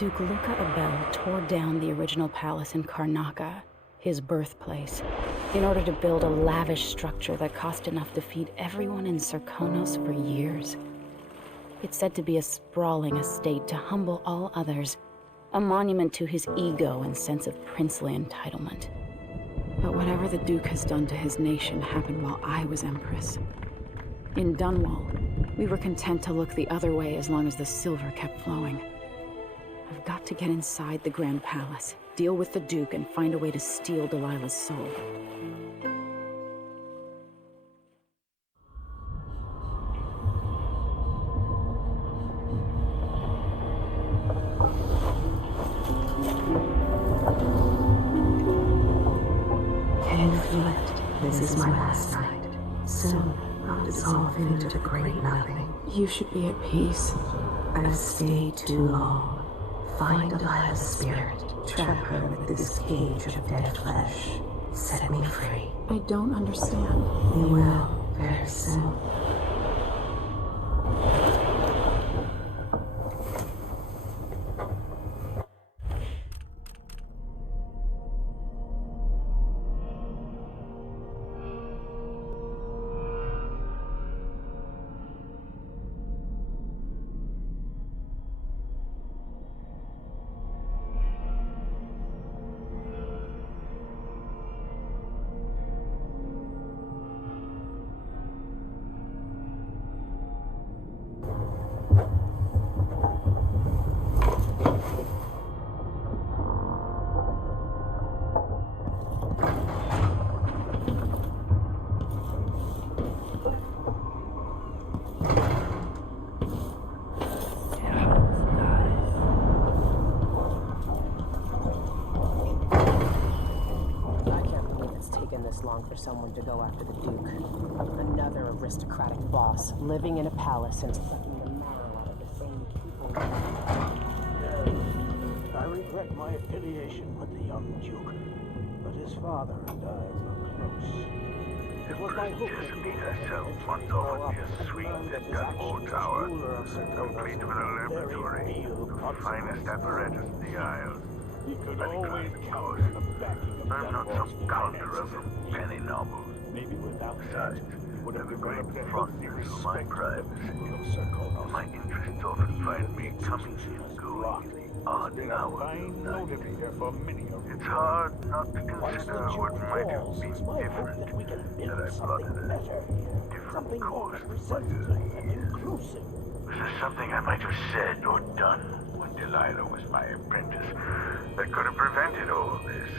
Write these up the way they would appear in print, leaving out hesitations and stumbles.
Duke Luca Abel tore down the original palace in Karnaca, his birthplace, in order to build a lavish structure that cost enough to feed everyone in Serkonos for years. It's said to be a sprawling estate to humble all others, a monument to his ego and sense of princely entitlement. But whatever the Duke has done to his nation happened while I was Empress. In Dunwall, we were content to look the other way as long as the silver kept flowing. I've got to get inside the Grand Palace, deal with the Duke, and find a way to steal Delilah's soul. Can you feel it? This is my last night. Soon, I'll dissolve into the great nothing. You should be at peace. I've stayed too long. Find Delilah's spirit. Trap her with this cage of dead flesh. Set me free. I don't understand. You will, very soon. Long for someone to go after the Duke. Another aristocratic boss, living in a palace and sucking the marrow out of the same people. I regret my affiliation with the young Duke, but his father and I were close. It was my hope that Chesapeake herself once offered me a suite at Dunwall Tower, complete with a laboratory, the finest apparatus in the Isles. He could But always of count course, on the backing of I'm not Dunwall's some conjurer finances. from penny novels. Maybe without that, Besides, he would have there's a great developed a fondness healthy for my respect for the privacy. people of Serkonos. My interests often find me coming and going in the odd Been a hours fine of night. motivator for many of It's hard not to Once the consider Duke what might have falls, been it's my hope different that we can had build I something plotted a better here. different Something more course. representative and inclusive. Was there something I might have said or done when Delilah was my apprentice that could have prevented all this?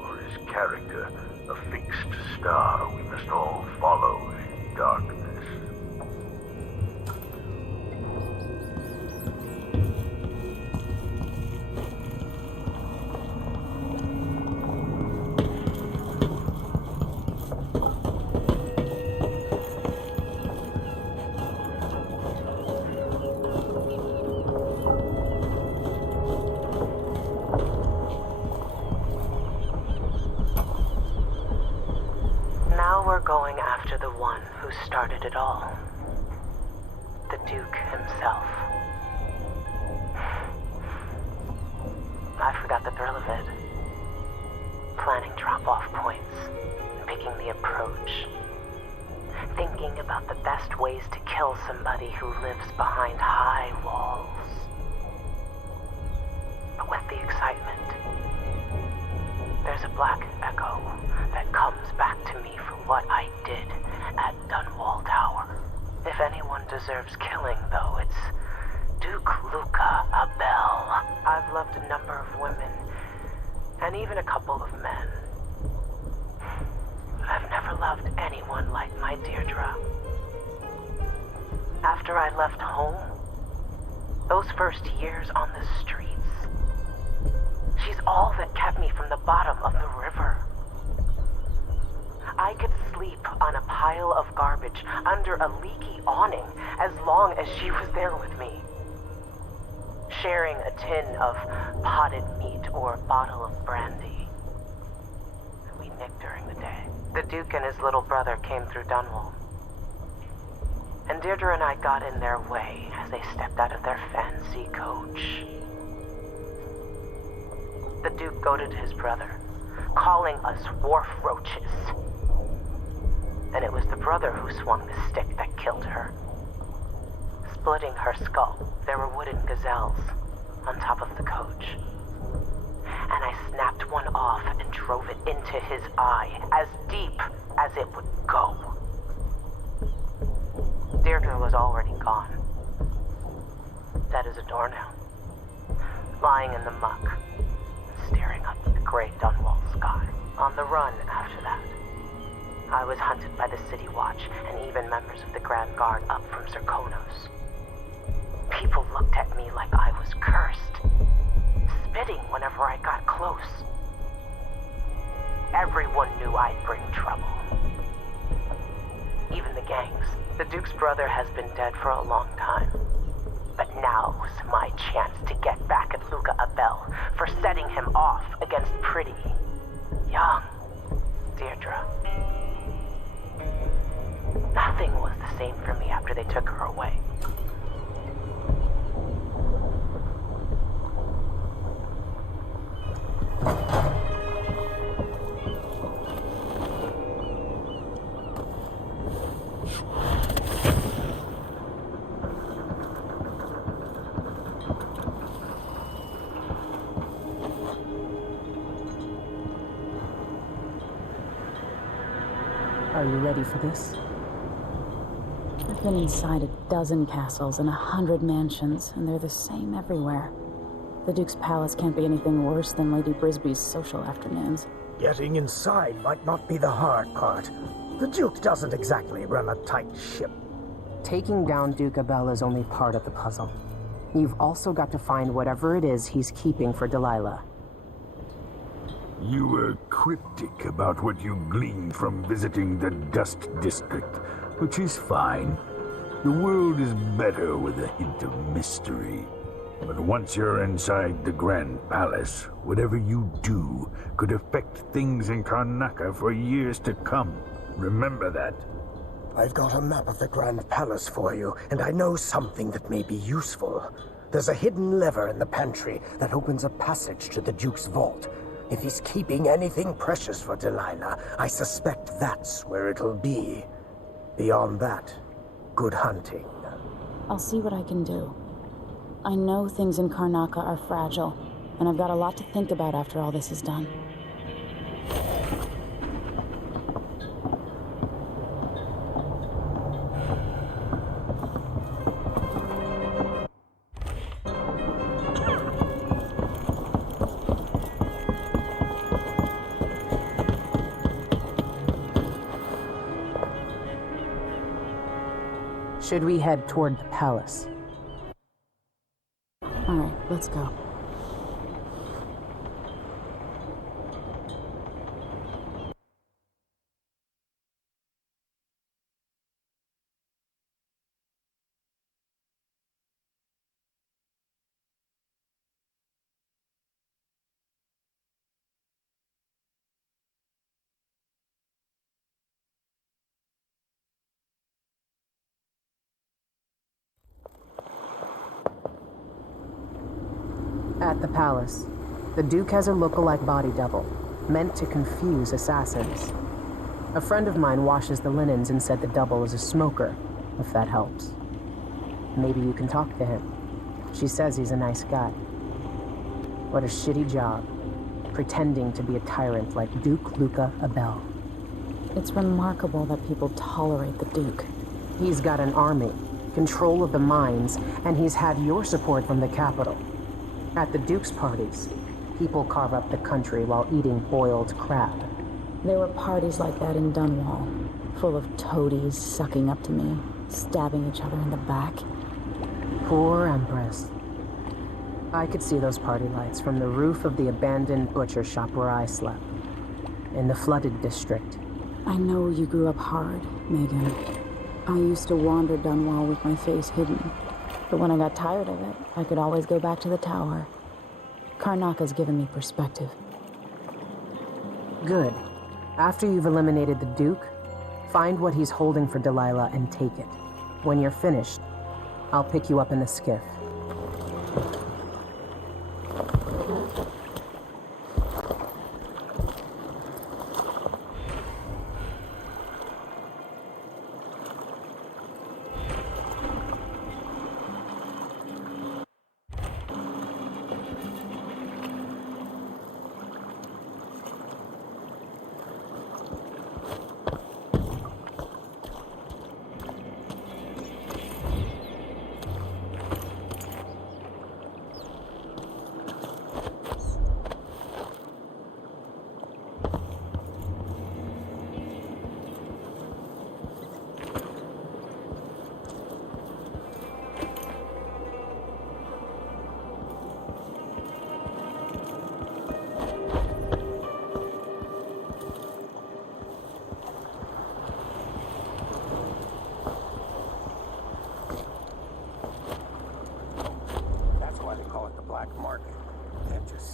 Or is character a fixed star we must all follow in darkness? Now we're going after the one who started it all. The Duke himself. I forgot the thrill of it. Planning drop-off points, picking the approach, thinking about the best ways to kill somebody who lives behind high walls. But with the excitement, there's a black echo that comes back to me for what I did at Dunwall Tower. If anyone deserves killing, though, it's Duke Luca Abel. I've loved a number of women, and even a couple of men. I've never loved anyone like my Deirdre. After I left home, those first years on the streets, she's all that kept me from the bottom of the river. I could sleep on a pile of garbage under a leaky awning as long as she was there with me. Sharing a tin of potted meat or a bottle of brandy that we nicked during the day. The Duke and his little brother came through Dunwall. And Deirdre and I got in their way as they stepped out of their fancy coach. The Duke goaded his brother, calling us wharf roaches. And it was the brother who swung the stick that killed her. Splitting her skull, there were wooden gazelles on top of the coach. And I snapped one off and drove it into his eye, as deep as it would go. Deirdre was already gone. Dead as a doornail. Lying in the muck, staring up at the gray Dunwall sky. On the run after that. I was hunted by the City Watch and even members of the Grand Guard up from Serkonos. People looked at me like I was cursed, spitting whenever I got close. Everyone knew I'd bring trouble. Even the gangs. The Duke's brother has been dead for a long time. But now's my chance to get back at Luca Abel for setting him off against pretty, young Deirdre. Nothing was the same for me after they took her away. Are you ready for this? I've been inside a dozen castles and 100 mansions, and they're the same everywhere. The Duke's palace can't be anything worse than Lady Brisby's social afternoons. Getting inside might not be the hard part. The Duke doesn't exactly run a tight ship. Taking down Duke Abel is only part of the puzzle. You've also got to find whatever it is he's keeping for Delilah. You were cryptic about what you gleaned from visiting the Dust District, which is fine. The world is better with a hint of mystery. But once you're inside the Grand Palace, whatever you do could affect things in Karnaca for years to come. Remember that. I've got a map of the Grand Palace for you, and I know something that may be useful. There's a hidden lever in the pantry that opens a passage to the Duke's vault. If he's keeping anything precious for Delilah, I suspect that's where it'll be. Beyond that, good hunting. I'll see what I can do. I know things in Karnaca are fragile, and I've got a lot to think about after all this is done. Should we head toward the palace? All right, let's go. At the palace, the Duke has a look-alike body double, meant to confuse assassins. A friend of mine washes the linens and said the double is a smoker, if that helps. Maybe you can talk to him. She says he's a nice guy. What a shitty job, pretending to be a tyrant like Duke Luca Abel. It's remarkable that people tolerate the Duke. He's got an army, control of the mines, and he's had your support from the capital. At the Duke's parties, people carve up the country while eating boiled crab. There were parties like that in Dunwall, full of toadies sucking up to me, stabbing each other in the back. Poor Empress. I could see those party lights from the roof of the abandoned butcher shop where I slept, in the flooded district. I know you grew up hard, Megan. I used to wander Dunwall with my face hidden. But when I got tired of it, I could always go back to the tower. Karnaca's given me perspective. Good. After you've eliminated the Duke, find what he's holding for Delilah and take it. When you're finished, I'll pick you up in the skiff.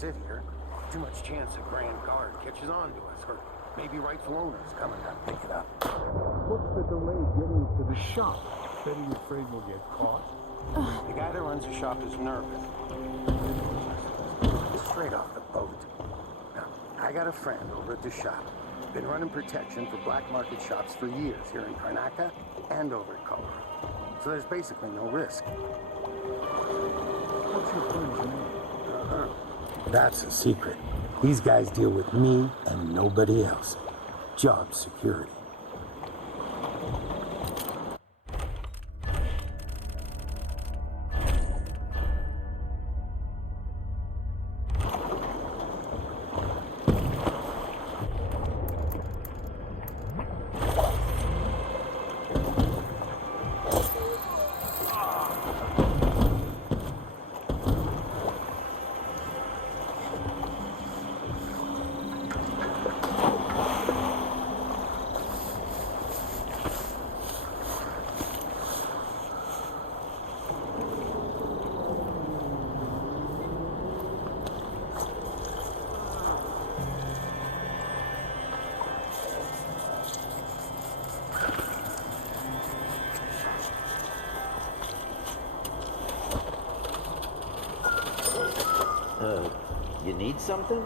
sit here. Too much chance a Grand Guard catches on to us, or maybe rightful owners come and pick it up. What's the delay getting it to the shop? Bet you're afraid we'll get caught. The guy that runs the shop is nervous. Straight off the boat. Now, I got a friend over at the shop. Been running protection for black market shops for years here in Karnaca and over at Colorado. So there's basically no risk. What's your friend's name? That's a secret. These guys deal with me and nobody else. Job security. You need something?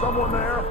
Someone there?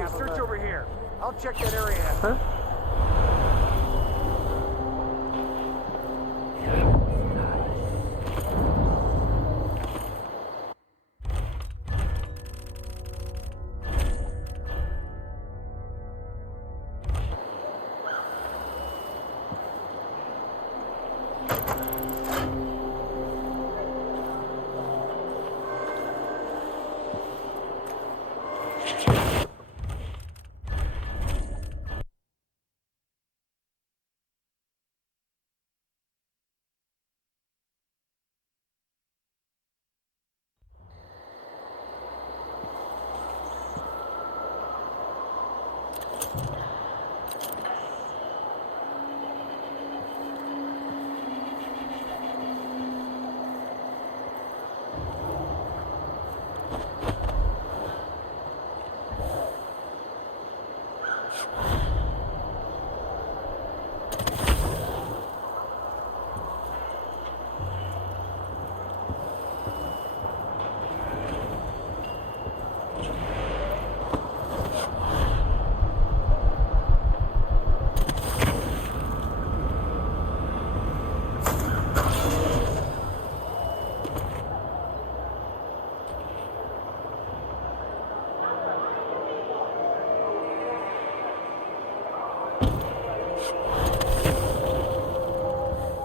Okay, search over here. I'll check that area out. Huh?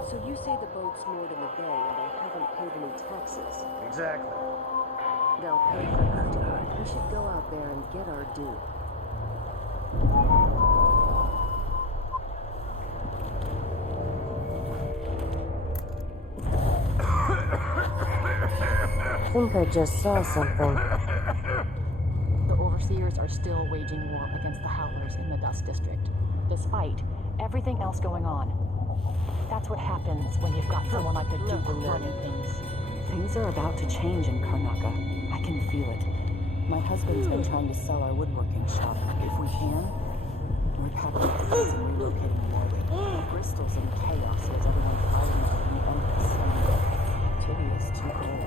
So you say the boat's moored in the bay and they haven't paid any taxes. Exactly. They'll pay for that. We should go out there and get our due. I think I just saw something. The Overseers are still waging war against the Howlers in the Dust District, despite everything else going on. That's what happens when you've got someone like the Duke running things. Things are about to change in Karnaca. I can feel it. My husband's been trying to sell our woodworking shop. If we can, we're packing up the kids and relocating to Norway. Bristol's in chaos with everyone fighting over the Empress, and Tibby is too cold.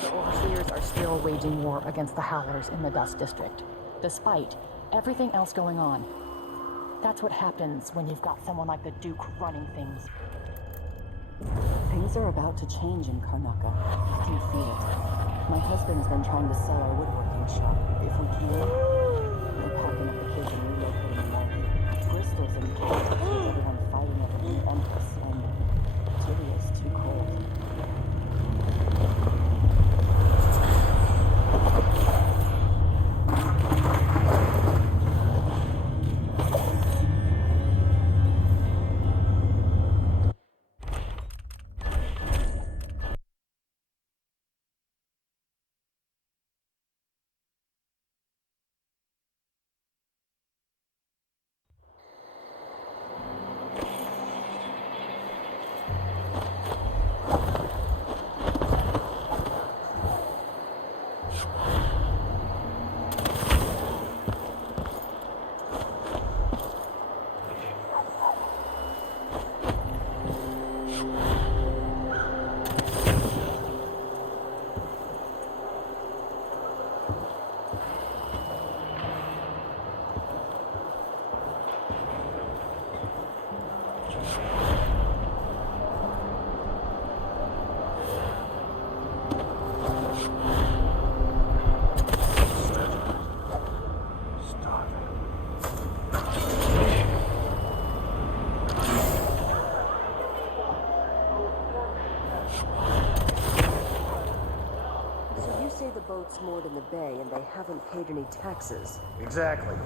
The Overseers are still waging war against the Howlers in the Dust District, despite everything else going on. That's what happens when you've got someone like the Duke running things. Things are about to change in Karnaca. I can feel it. My husband's been trying to sell our woodworking shop. If we can, we're packing up the kids and relocating to Norway. Bristol's in chaos with everyone fighting over the Empress, and Tibby is too cold. So you say the boat's moored in the bay and they haven't paid any taxes. Exactly.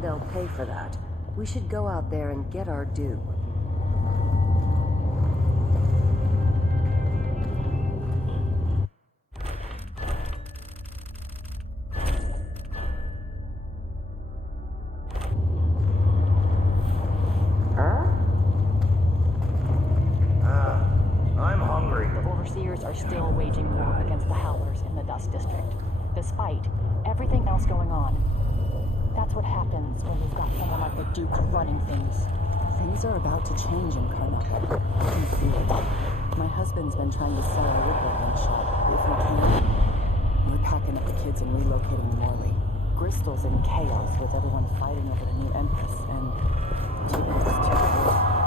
They'll pay for that. We should go out there and get our due. I'm hungry. The overseers are still waging war against the Howlers in the Dust District, despite everything else going on. That's what happens when you've got someone like the Duke running things. Things are about to change in Karnaka. I can feel it. My husband's been trying to sell our woodworking shop. If we can, we're packing up the kids and relocating to Morley. Bristol's in chaos with everyone fighting over the new Empress, and Tibbetts too.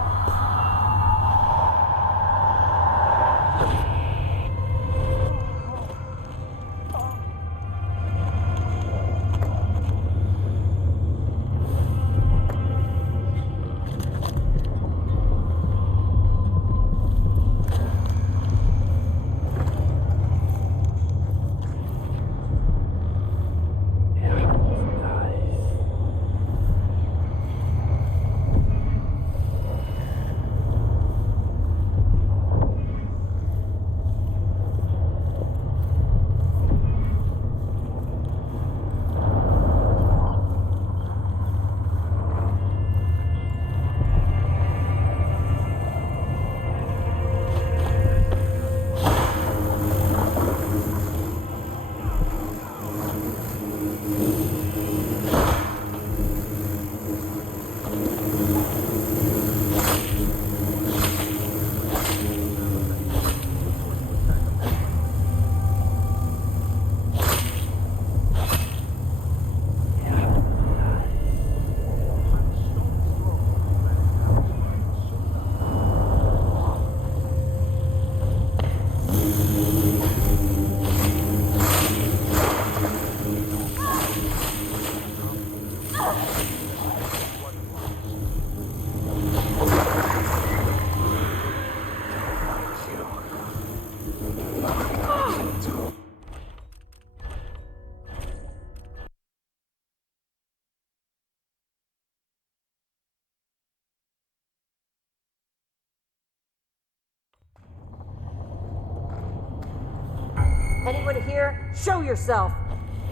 Anyone here? Show yourself!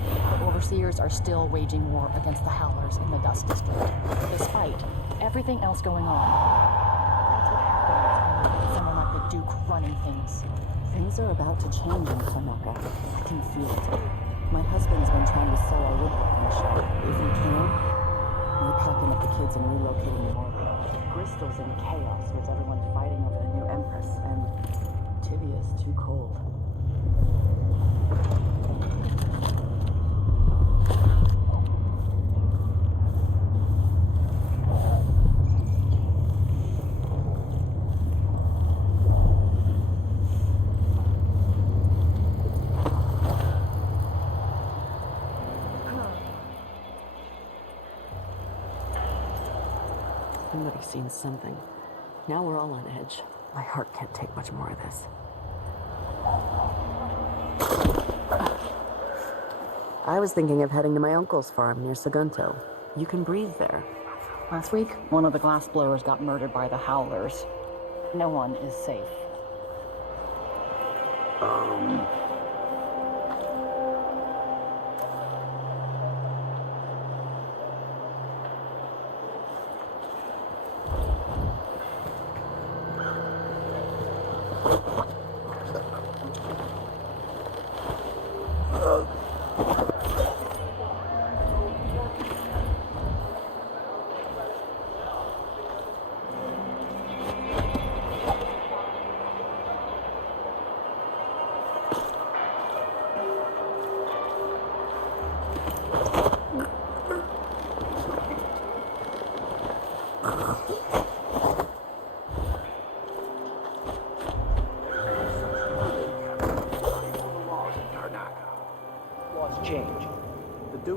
The overseers are still waging war against the Howlers in the Dust District, despite everything else going on. That's what happens when you've got someone like the Duke running things. Things are about to change in Karnaka. I can feel it. My husband's been trying to sell our woodworking shop. If we can, we're packing up the kids and relocating to Morley. Bristol's in chaos with everyone fighting over the new Empress, and Tibia's too cold. Somebody's seen something. Now we're all on edge. My heart can't take much more of this. I was thinking of heading to my uncle's farm near Sagunto. You can breathe there. Last week, one of the glassblowers got murdered by the Howlers. No one is safe.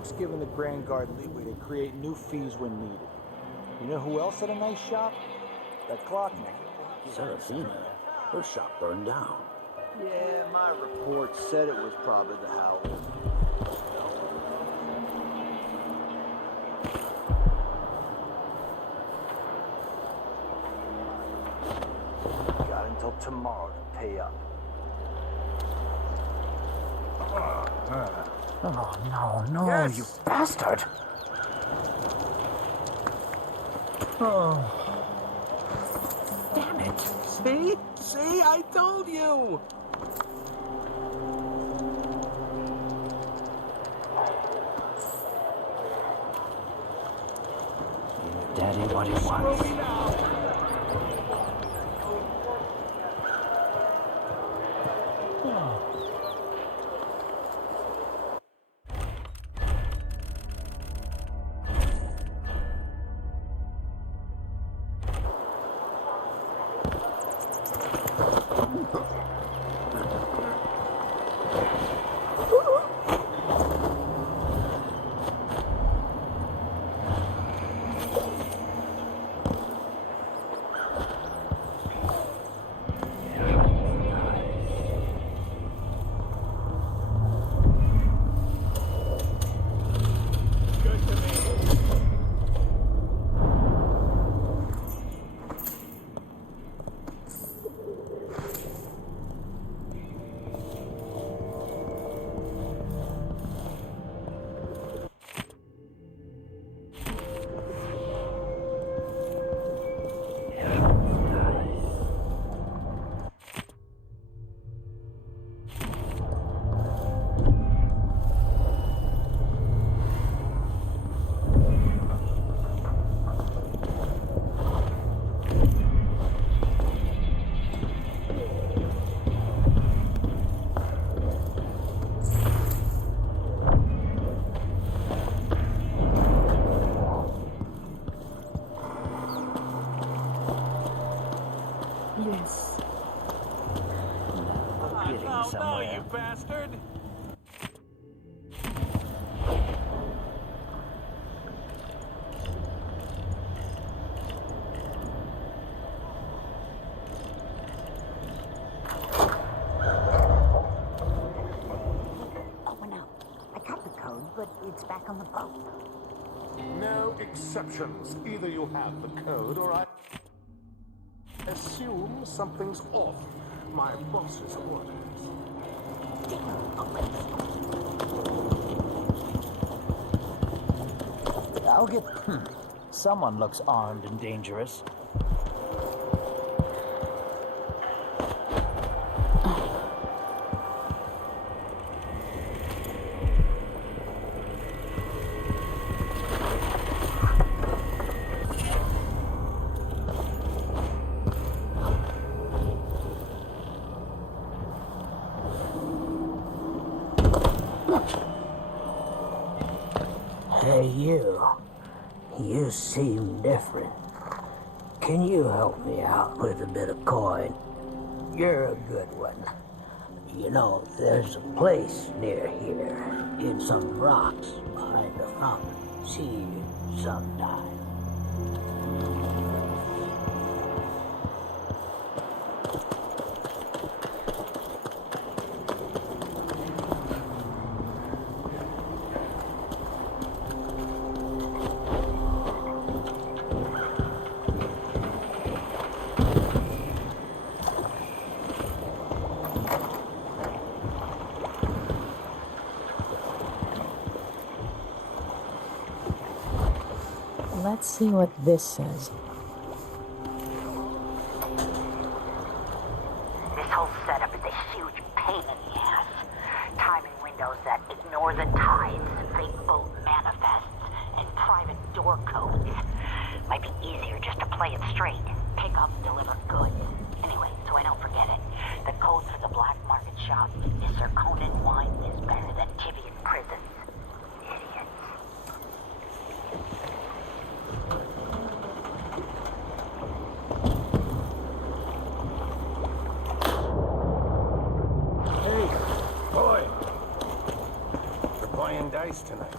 Duke's given the Grand Guard leeway to create new fees when needed. You know who else had a nice shop? That clockmaker. Serafina, her shop burned down. Yeah, my report said it was probably the house. Got until tomorrow to pay up. Oh, no, Yes! you bastard! Oh. Damn it! See, I told you! Daddy, what he wants. Yes. I'm getting somewhere. You bastard! Oh, no. I got the code, but it's back on the boat. No exceptions. Either you have the code or I assume something's off. My boss's orders. I'll get... Someone looks armed and dangerous. Hey, you. You seem different. Can you help me out with a bit of coin? You're a good one. You know, there's a place near here, in some rocks behind a fountain. See you sometime. Let's see what this says. This whole setup is a huge pain in the ass. Timing windows that ignore the tides, fake boat manifests, and private door codes. Might be easier just to play it straight. Pick up, deliver goods. Anyway, so I don't forget it. The code for the black market shop is Zirconin wine is better than Tivian prisons. Idiots. Hey, boy. You're playing dice tonight.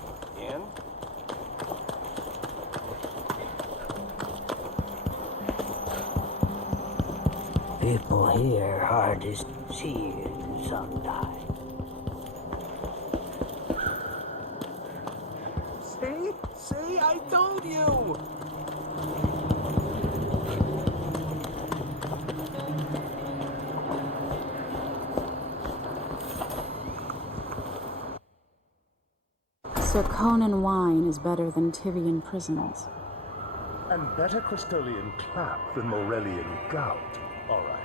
People here are deceived sometimes. See? I told you! Serkonan wine is better than Tivian prisons. And better Crystolian clap than Morellian gout. All right.